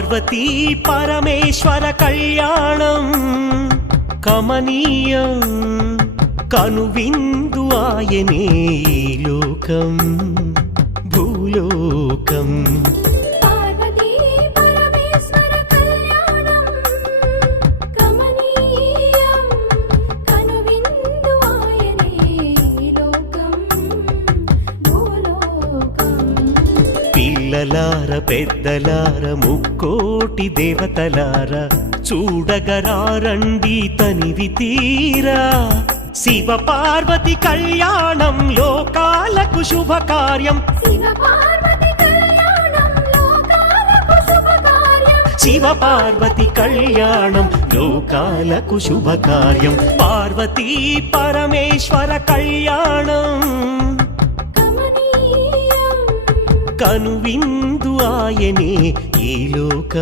పార్వతీ పరమేశ్వర కళ్యాణం కమనీయం కనువిందు ఆయనే ఈ లోకం భూలోకం పార్వతీ పరమేశ్వర కళ్యాణం కమనీయం కనువిందు ఆయనే ఈ లోకం భూలోకం పిల్లలార పెద్దలార ముక్కోటి దేవతలార చూడగరారండి తనివి తీరా శివ పార్వతి కళ్యాణం లోకాలకు శుభకార్యం శివ పార్వతి కళ్యాణం లోకాలకు శుభకార్యం శివ పార్వతి కళ్యాణం లోకాలకు శుభకార్యం పార్వతీ పరమేశ్వర కళ్యాణం కమనీయం కనువిందు ఆయనే ఈ లోక